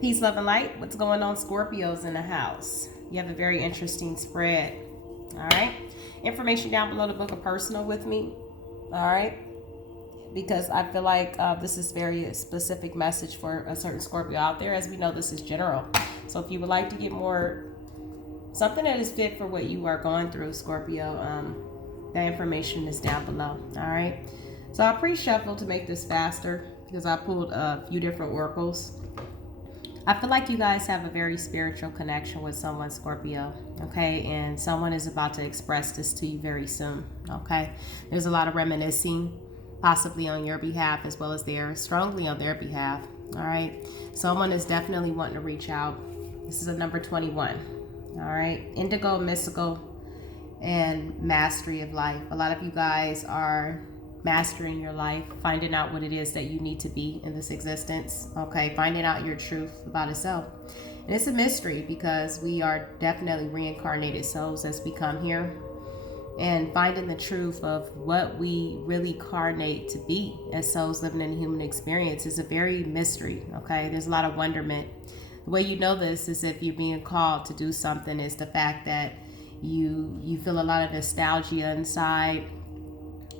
Peace, love, and light. What's going on, Scorpios in the house? You have a very interesting spread. All right. Information down below the book of personal with me. All right. Because I feel like this is very specific message for a certain Scorpio out there. As we know, this is general. So if you would like to get more, something that is fit for what you are going through, Scorpio, that information is down below. All right. So I pre-shuffled to make this faster because I pulled a few different oracles. I feel like you guys have a very spiritual connection with someone, Scorpio, okay? And someone is about to express this to you very soon, okay? There's a lot of reminiscing, possibly on your behalf as well as theirs, strongly on their behalf, all right? Someone is definitely wanting to reach out. This is a number 21, all right? Indigo, mystical, and mastery of life. A lot of you guys are mastering your life, finding out what it is that you need to be in this existence, okay? Finding out your truth about itself. And it's a mystery because we are definitely reincarnated souls as we come here, and finding the truth of what we really incarnate to be as souls living in a human experience is a very mystery, okay? There's a lot of wonderment. The way you know this is if you're being called to do something is the fact that you feel a lot of nostalgia inside.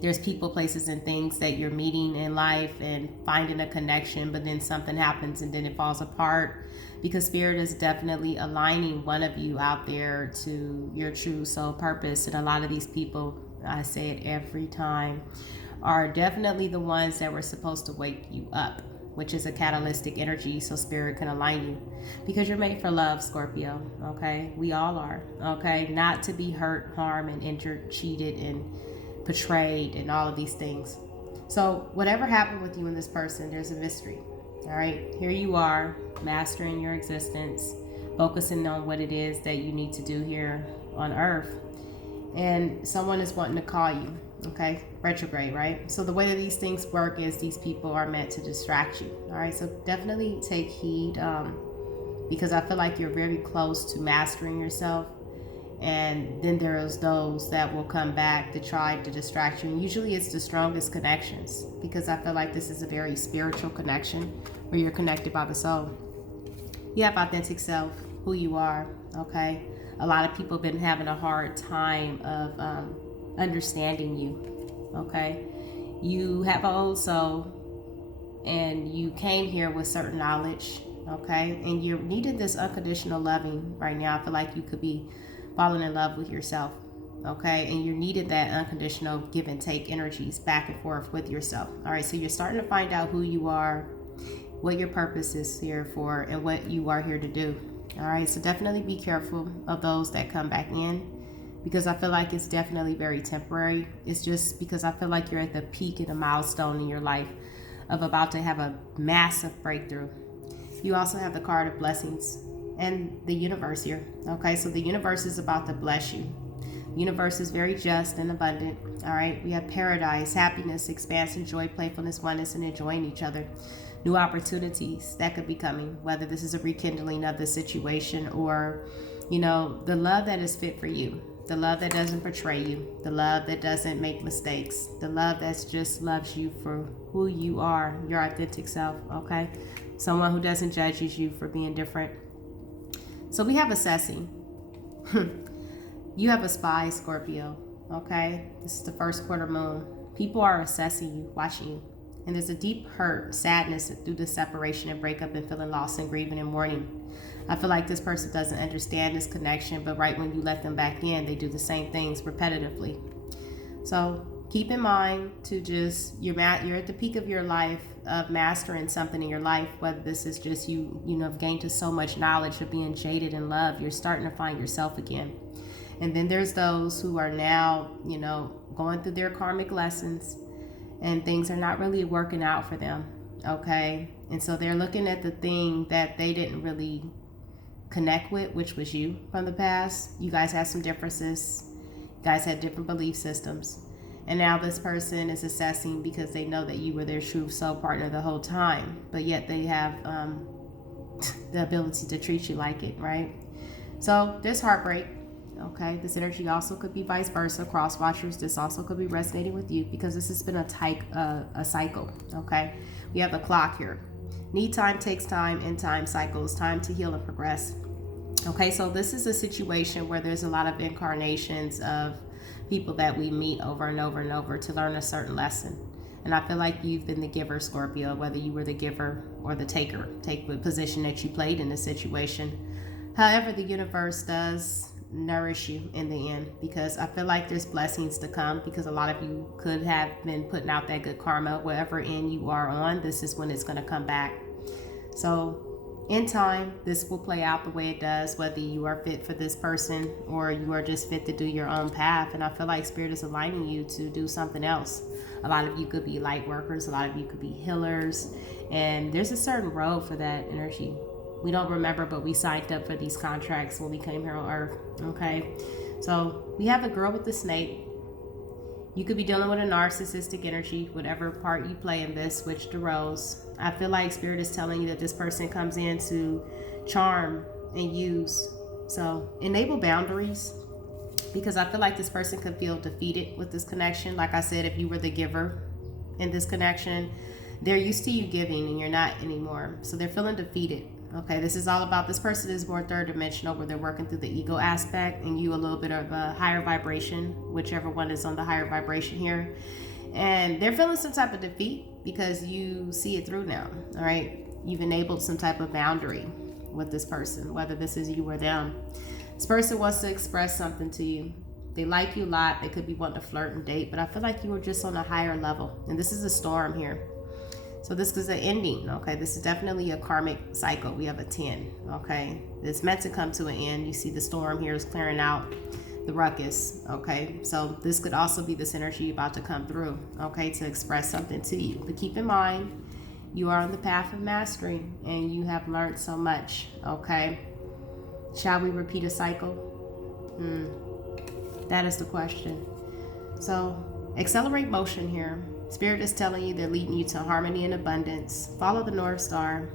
There's people, places, and things that you're meeting in life and finding a connection, but then something happens and then it falls apart because Spirit is definitely aligning one of you out there to your true soul purpose. And a lot of these people, I say it every time, are definitely the ones that were supposed to wake you up, which is a catalytic energy so Spirit can align you because you're made for love, Scorpio, okay? We all are, okay? Not to be hurt, harmed, and injured, cheated, and betrayed, and all of these things. So whatever happened with you and this person, there's a mystery, all right? Here you are, mastering your existence, focusing on what it is that you need to do here on Earth, and someone is wanting to call you, okay? Retrograde, right? So the way that these things work is these people are meant to distract you, all right? So definitely take heed, because I feel like you're very close to mastering yourself. And then there's those that will come back to try to distract you. And usually it's the strongest connections because I feel like this is a very spiritual connection where you're connected by the soul. You have authentic self, who you are, okay? A lot of people have been having a hard time of understanding you, okay? You have an old soul and you came here with certain knowledge, okay? And you're needing this unconditional loving right now. I feel like you could be falling in love with yourself, okay? And you needed that unconditional give and take energies back and forth with yourself, all right? So you're starting to find out who you are, what your purpose is here for, and what you are here to do, all right? So definitely be careful of those that come back in because I feel like it's definitely very temporary. It's just because I feel like you're at the peak and a milestone in your life of about to have a massive breakthrough. You also have the card of blessings and the universe here, okay? So the universe is about to bless you. The universe is very just and abundant, all right? We have paradise, happiness, expansion, joy, playfulness, oneness, and enjoying each other. New opportunities that could be coming, whether this is a rekindling of the situation or, you know, the love that is fit for you, the love that doesn't betray you, the love that doesn't make mistakes, the love that just loves you for who you are, your authentic self, okay? Someone who doesn't judge you for being different. So we have assessing. You have a spy, Scorpio, okay? This is the first quarter moon. People are assessing you, watching you. And there's a deep hurt, sadness through the separation and breakup and feeling lost and grieving and mourning. I feel like this person doesn't understand this connection, but right when you let them back in, they do the same things repetitively. So keep in mind to just, you're at the peak of your life of mastering something in your life, whether this is just you know, have gained so much knowledge of being jaded in love, you're starting to find yourself again. And then there's those who are now, you know, going through their karmic lessons and things are not really working out for them, okay? And so they're looking at the thing that they didn't really connect with, which was you from the past. You guys had some differences. You guys had different belief systems. And now this person is assessing because they know that you were their true soul partner the whole time, but yet they have the ability to treat you like it, right? So there's heartbreak, okay? This energy also could be vice versa. Cross watchers, this also could be resonating with you because this has been a cycle, okay? We have the clock here. Need time takes time, and time cycles. Time to heal and progress. Okay, so this is a situation where there's a lot of incarnations of people that we meet over and over and over to learn a certain lesson. And I feel like you've been the giver, Scorpio, whether you were the giver or the taker. Take the position that you played in this situation. However, the universe does nourish you in the end, because I feel like there's blessings to come, because a lot of you could have been putting out that good karma. Whatever end you are on, this is when it's going to come back. So in time, this will play out the way it does, whether you are fit for this person or you are just fit to do your own path. And I feel like Spirit is aligning you to do something else. A lot of you could be light workers, a lot of you could be healers, and there's a certain road for that energy. We don't remember, but we signed up for these contracts when we came here on Earth. Okay, so we have the girl with the snake. You could be dealing with a narcissistic energy, whatever part you play in this, switch the roles. I feel like Spirit is telling you that this person comes in to charm and use. So enable boundaries, because I feel like this person could feel defeated with this connection. Like I said, if you were the giver in this connection, they're used to you giving and you're not anymore. So they're feeling defeated. Okay, this is all about, this person is more third dimensional, where they're working through the ego aspect, and you a little bit of a higher vibration, whichever one is on the higher vibration here. And they're feeling some type of defeat because you see it through now. All right, you've enabled some type of boundary with this person, whether this is you or them. This person wants to express something to you. They like you a lot. They could be wanting to flirt and date, but I feel like you were just on a higher level. And this is a storm here. So this is an ending, okay? This is definitely a karmic cycle. We have a 10, okay? It's meant to come to an end. You see the storm here is clearing out the ruckus, okay? So this could also be this energy about to come through, okay, to express something to you. But keep in mind, you are on the path of mastery and you have learned so much, okay? Shall we repeat a cycle? That is the question. So accelerate motion here. Spirit is telling you they're leading you to harmony and abundance. Follow the North Star.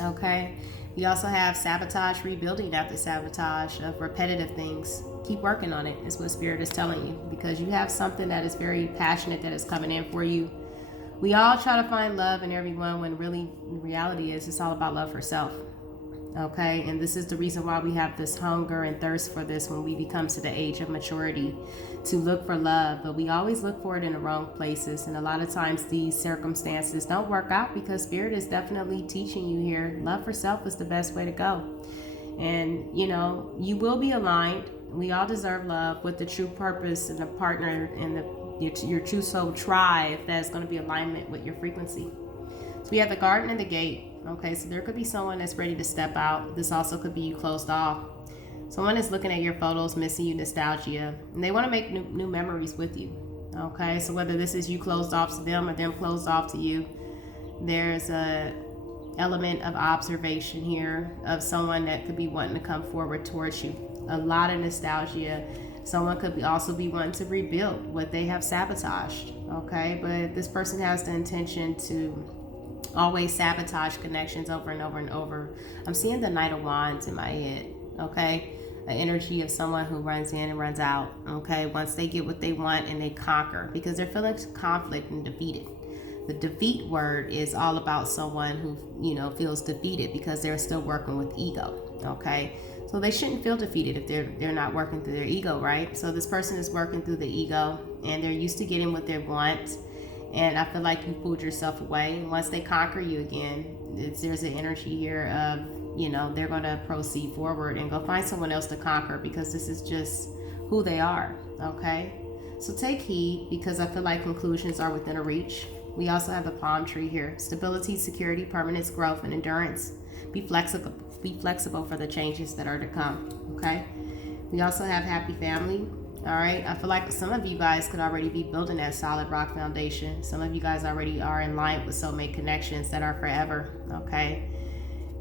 Okay. We also have sabotage, rebuilding after sabotage of repetitive things. Keep working on it, is what Spirit is telling you, because you have something that is very passionate that is coming in for you. We all try to find love in everyone, when really the reality is it's all about love for self. Okay, and this is the reason why we have this hunger and thirst for this when we become to the age of maturity, to look for love. But we always look for it in the wrong places, and a lot of times these circumstances don't work out, because Spirit is definitely teaching you here, love for self is the best way to go. And you know, you will be aligned. We all deserve love with the true purpose and the partner and your true soul tribe that's going to be alignment with your frequency. So we have the garden and the gate. Okay, so there could be someone that's ready to step out. This also could be you closed off. Someone is looking at your photos, missing you, nostalgia, and they want to make new memories with you. Okay, so whether this is you closed off to them or them closed off to you, there's a element of observation here of someone that could be wanting to come forward towards you. A lot of nostalgia. Someone could also be wanting to rebuild what they have sabotaged. Okay, but this person has the intention to always sabotage connections over and over and over. I'm seeing the Knight of Wands in my head, okay? An energy of someone who runs in and runs out, okay? Once they get what they want and they conquer, because they're feeling conflict and defeated. The defeat word is all about someone who, you know, feels defeated because they're still working with ego, okay? So they shouldn't feel defeated if they're not working through their ego, right? So this person is working through the ego and they're used to getting what they want. And I feel like you fooled yourself away. And once they conquer you again, there's an energy here of, you know, they're going to proceed forward and go find someone else to conquer, because this is just who they are, okay? So take heed, because I feel like conclusions are within a reach. We also have the palm tree here. Stability, security, permanence, growth, and endurance. Be flexible for the changes that are to come, okay? We also have happy family. All right, I feel like some of you guys could already be building that solid rock foundation. Some of you guys already are in line with soulmate connections that are forever, okay?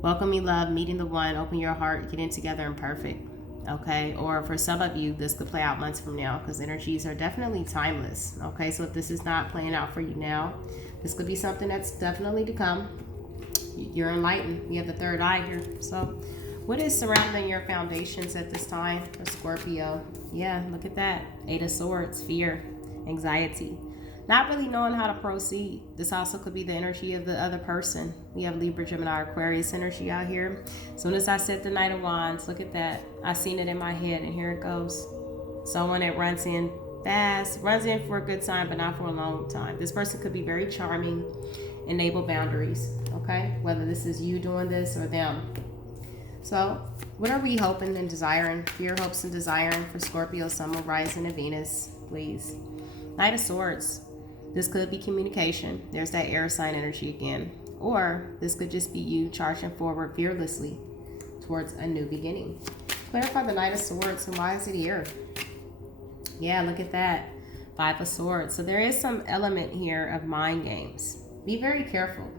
Welcoming love, meeting the one, open your heart, getting together and perfect, okay? Or for some of you, this could play out months from now, because energies are definitely timeless, okay? So if this is not playing out for you now, this could be something that's definitely to come. You're enlightened. You have the third eye here. So what is surrounding your foundations at this time for Scorpio? Yeah, look at that. 8 of Swords, fear, anxiety. Not really knowing how to proceed. This also could be the energy of the other person. We have Libra, Gemini, Aquarius energy out here. As soon as I said the Knight of Wands, look at that. I seen it in my head, and here it goes. Someone that runs in fast, runs in for a good time, but not for a long time. This person could be very charming, enable boundaries, okay? Whether this is you doing this or them. So, what are we hoping and desiring? Fear, hopes, and desiring for Scorpio, Sun, Moon, Rising, and Venus, please. Knight of Swords. This could be communication. There's that air sign energy again. Or this could just be you charging forward fearlessly towards a new beginning. Clarify the Knight of Swords and why is it here? Yeah, look at that. Five of Swords. So there is some element here of mind games. Be very careful.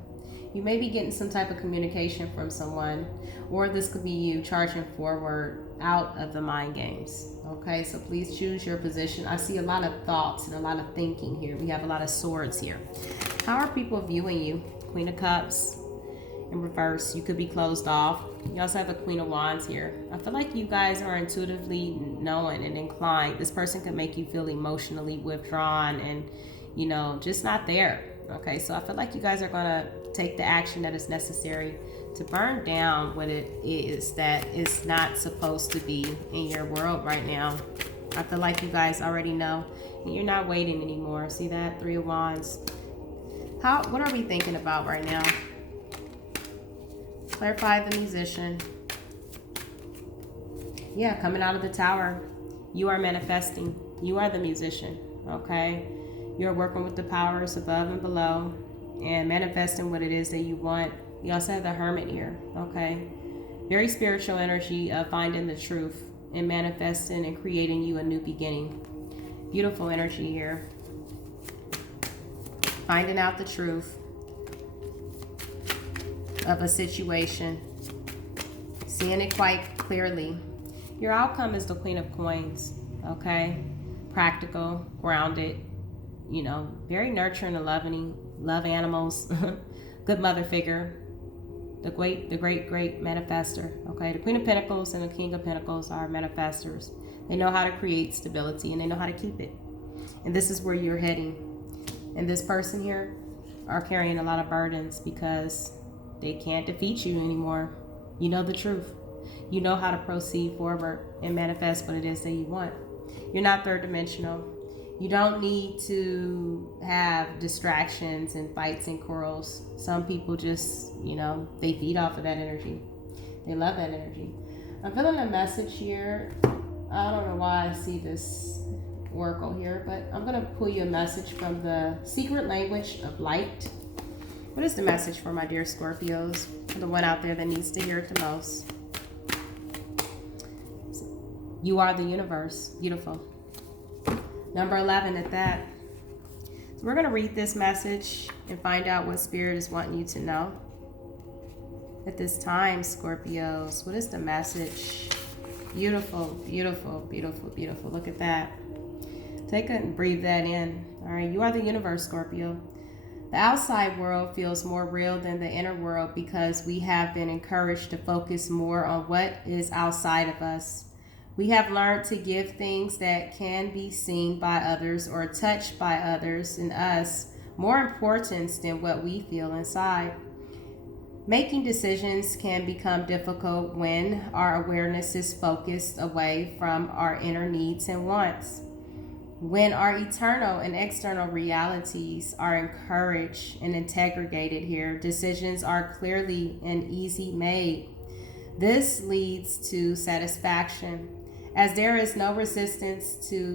You may be getting some type of communication from someone, or this could be you charging forward out of the mind games. Okay, so please choose your position. I see a lot of thoughts and a lot of thinking here. We have a lot of swords here. How are people viewing you? Queen of Cups in reverse. You could be closed off. You also have the Queen of Wands here. I feel like you guys are intuitively knowing and inclined. This person could make you feel emotionally withdrawn and, you know, just not there. Okay, so I feel like you guys are going to take the action that is necessary to burn down what it is that is not supposed to be in your world right now. I feel like you guys already know and you're not waiting anymore. See that? Three of Wands. What are we thinking about right now? Clarify the Musician. Yeah, coming out of the Tower. You are manifesting. You are the musician, okay? You're working with the powers above and below and manifesting what it is that you want. You also have the Hermit here, okay? Very spiritual energy of finding the truth and manifesting and creating you a new beginning. Beautiful energy here. Finding out the truth of a situation. Seeing it quite clearly. Your outcome is the Queen of Coins, okay? Practical, grounded, you know, very nurturing and loving, love animals, good mother figure, the great manifester, okay? The Queen of Pentacles and the King of Pentacles are manifestors. They know how to create stability and they know how to keep it. And this is where you're heading. And this person here are carrying a lot of burdens because they can't defeat you anymore. You know the truth. You know how to proceed forward and manifest what it is that you want. You're not third dimensional. You don't need to have distractions and fights and quarrels. Some people just, you know, they feed off of that energy. They love that energy. I'm feeling a message here. I don't know why I see this oracle here, but I'm going to pull you a message from the secret language of light. What is the message for my dear Scorpios? The one out there that needs to hear it the most. You are the universe. Beautiful. Number 11 at that. So we're going to read this message and find out what Spirit is wanting you to know. At this time, Scorpios, what is the message? Beautiful, beautiful, beautiful, beautiful. Look at that. Take it and breathe that in. All right, you are the universe, Scorpio. The outside world feels more real than the inner world because we have been encouraged to focus more on what is outside of us. We have learned to give things that can be seen by others or touched by others and us more importance than what we feel inside. Making decisions can become difficult when our awareness is focused away from our inner needs and wants. When our internal and external realities are encouraged and integrated here, decisions are clearly and easy made. This leads to satisfaction, as there is no resistance to